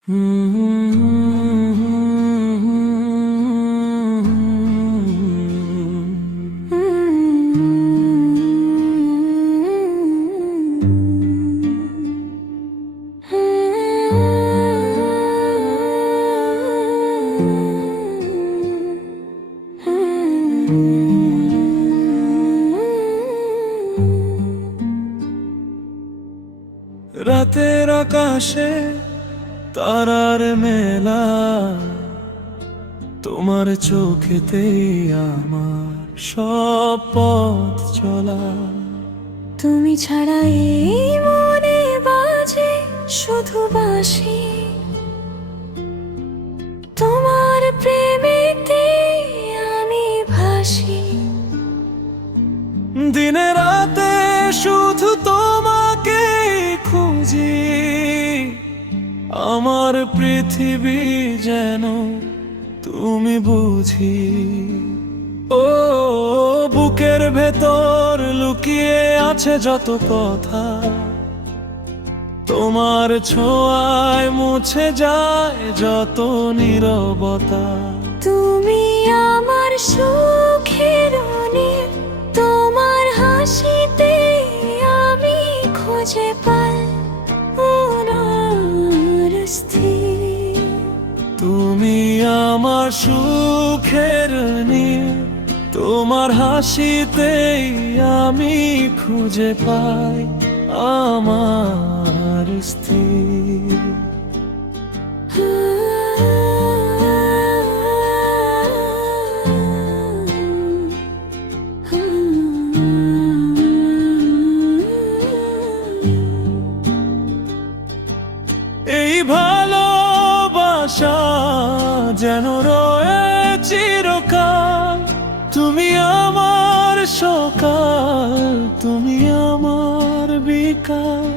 রাতের আকাশে তারার মেলা, তোমার চোখেতে আমার সব পথ চলা। তুমি ছাড়া এই মনে বাজে শুধু বাঁশি, তোমার প্রেমেতে আমি ভাসি। দিনে রাতে শুধু তোমাকে খুঁজি, আমার পৃথিবী যেন তুমি বুঝি। ও বুকের ভেতর লুকিয়ে আছে যত কথা, তোমার ছোঁয়ায় মুছে যায় যত নীরবতা। তুমি আমার সুখের নীড়, তোমার হাসিতে আমি খুঁজে পাই মনের স্থির। তুমি আমার সুখের নীড়, তোমার হাসিতেই আমি খুঁজে পাই আমার স্থির। এই ভালোবাসা যেন রয়ে চিরকাল, তুমি আমার সকাল, তুমি আমার বিকাল।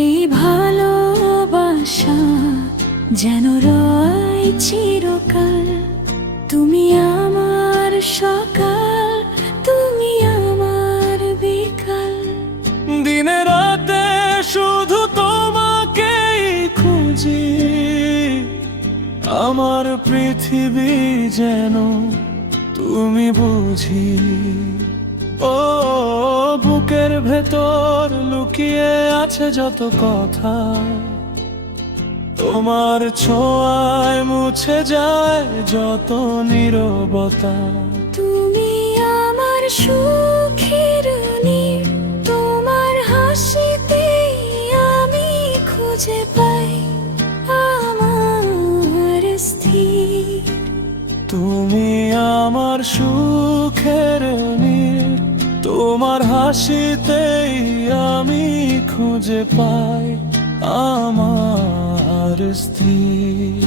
এই ভালোবাসা যেন রয় চিরকাল, তুমি আমার সকাল, তুমি আমার বিকাল। দিনে রাতে শুধু তোমাকেই খুঁজি, আমার পৃথিবী যেন তুমি বুঝি। ও বুকের ভেতর লুকিয়ে আছে যত কথা, তোমার ছোঁয়ায় মুছে যায় যত নীরবতা। তুমি আমার সুখের নীড়, তোমার হাসিতে আমি খুঁজে পাই আমার স্থির। তুমি আমার সুখের নীড়, তোমার হাসিতেই আমি খুঁজে পাই আমার স্থির।